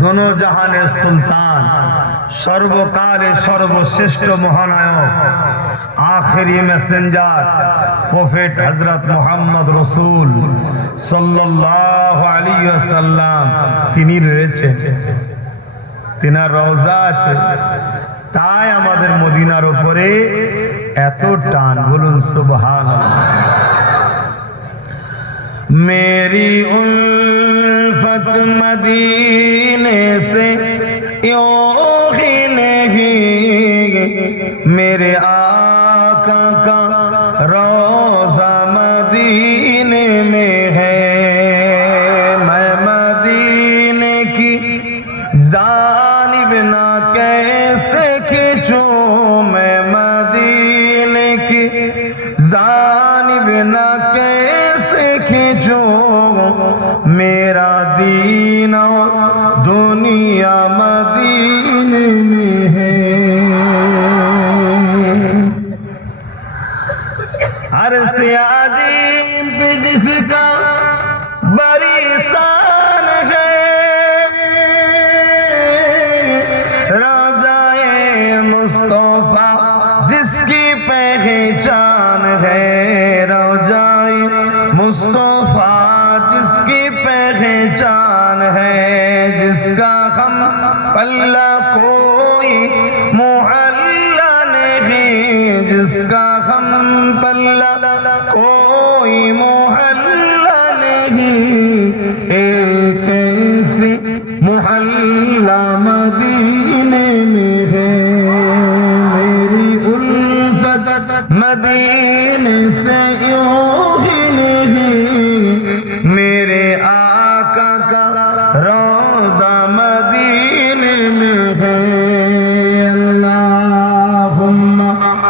দোনো জাহানের সুলতান সর্বকালে সর্বশ্রেষ্ঠ মহানায়ক আখেরি মেসেঞ্জার প্রফেট হজরত মোহাম্মদ রসুল সাল্লাহ আলী সাল্লাম তিনি রয়েছে তিনার রওজা আছে তাই আমাদের মদিনার উপরে এত টান বলুন সুবহান মেরি ফত মদিনা यो खिलेगी मेरे आका का रोजा मदीने में है मैं मदीने की जानिब ना कैसे खींचू मैं मदीने की जानिब ना कैसे खींचू मेरा दी मदीना दुनिया मदीन में है हर से आजीम जिसका बड़ी शान है राजाए मुस्तफा जिसकी पहचान है राजाए मुस्तफा जिसकी पहचान अल्लाह कोई मुहल्ला नहीं जिसका हम पल्ला कोई मुहल्ला नहीं एक ऐसी मुहल्ला मदीने में है मेरी उल्फत मदीने से यूं ही नहीं